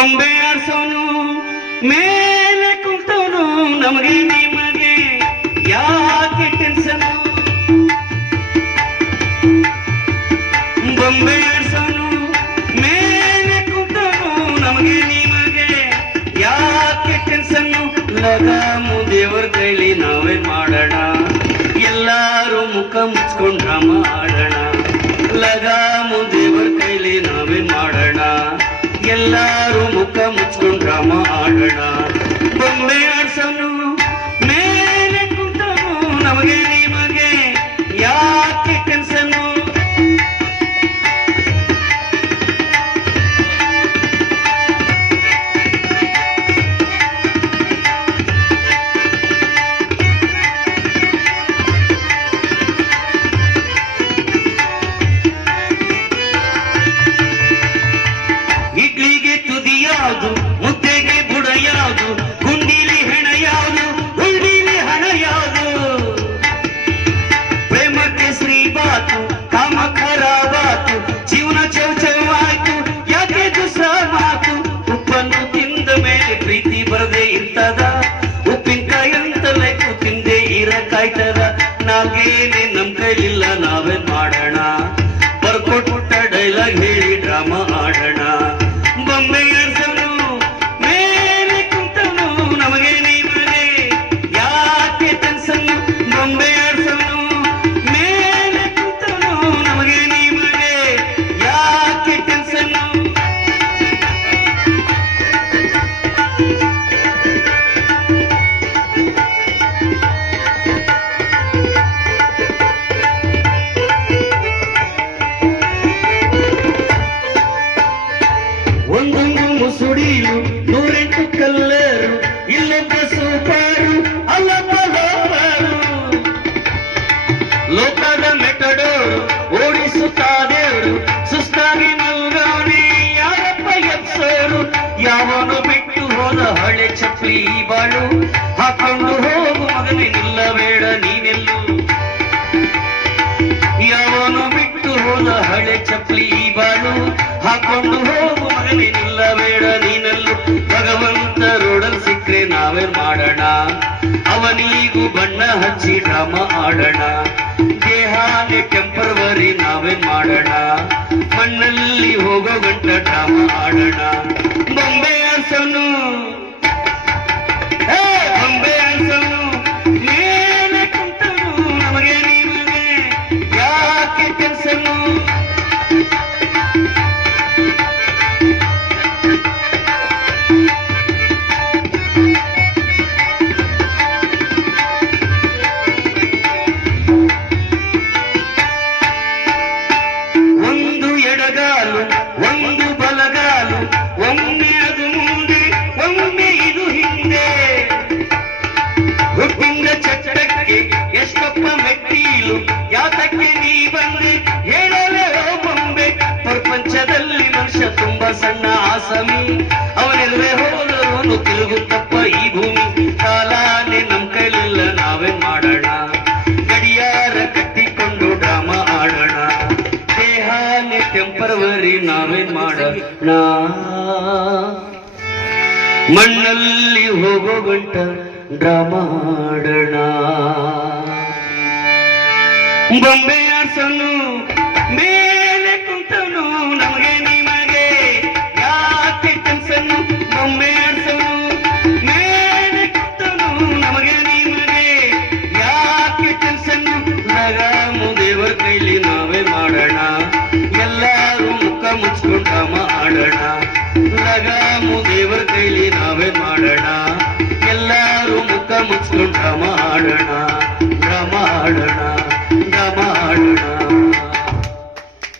ಬೊಂಬೆ ಆಡ್ಸೋನು, ಮೇಲೆ ಕುಂತವನು ನಮಗೆ ನಿಮಗೆ ಯಾಕೆ ಟೆನ್ಷನ್ ಬೊಂಬೆ ಆಡ್ಸೋನು, ಮೇಲೆ ಕುಂತವನು ನಮಗೆ ನಿಮಗೆ ಯಾಕೆ ಟೆನ್ಷನ್ ಲಗಾಮು ದೇವರ ಕೈಲಿ ನಾವೇನ್ ಮಾಡೋಣ? ಎಲ್ಲಾರು ಮುಖ ಮುಚ್ಕೊಂಡ್ರ ಮಾಡೋಣ ಬೊಂಬೆ ಆಡ್ಸೋನು ಕಾಯ್ತದ ನಾಲ್ಗೇನೆ ನಮ್ ಕೈಲಿಲ್ಲ. ಚಪ್ಪಲಿ ಬಾಳು ಹಾಕೊಂಡು ಹೋಗು ಮಗನೇ, ನಿಲ್ಲಬೇಡ ನೀನೆಲ್ಲು. ಯಾವನು ಬಿಟ್ಟು ಹೋದ ಹಳೆ ಚಪ್ಪಲಿ ಬಾಳು ಹಾಕೊಂಡು ಹೋಗು ಮಗನೇ, ನಿಲ್ಲಬೇಡ ನೀನೆಲ್ಲು. ಭಗವಂತ ರೋಡಲ್ ಸಿಕ್ಕ್ರೆ ನಾವೇನ್ ಮಾಡೋಣ. ಅವನಿಗೂ ಬಣ್ಣ ಹಚ್ಚಿ ಡ್ರಾಮ ಆಡೋಣ. ದೇಹಾನೆ ಟೆಂಪರ್ವರಿ ನಾವೇ ಮಾಡೋಣ. ಮಣ್ಣಲ್ಲಿ ಹೋಗೋ ಗಂಟ ಡ್ರಾಮ ಆಡೋಣ. ಎಡಗಾಲು ಒಂದು ಬಲಗಾಲು, ಒಮ್ಮೆ ಅದು ಮುಂದೆ, ಒಮ್ಮೆ ಇದು ಹಿಂದೆ. ಹುಟ್ಟಿಂದ ಚಟ್ಟಕ್ಕೆ ಎಷ್ಟಪ್ಪ ಮೆಟ್ಟೀಲು, ಯಾತಕ್ಕೆ ನೀ ಬಂದೆ? ಹೇಳಲೇ ಬೊಂಬೆ, ಪ್ರಪಂಚದಲ್ಲಿ ಮನುಷ್ಯ ತುಂಬಾ ಸಣ್ಣ ಆಸಮಿ ಮಣ್ಣಲ್ಲಿ ಹೋಗೋ ಗಂಟ ಡ್ರಾಮಾ ಆಡೋಣ ಬೊಂಬೆ ಮೇ ಮುಸ್ಕೊಂಡು ಭ್ರಮಾಡಣ ಭ್ರಮಾಡಣ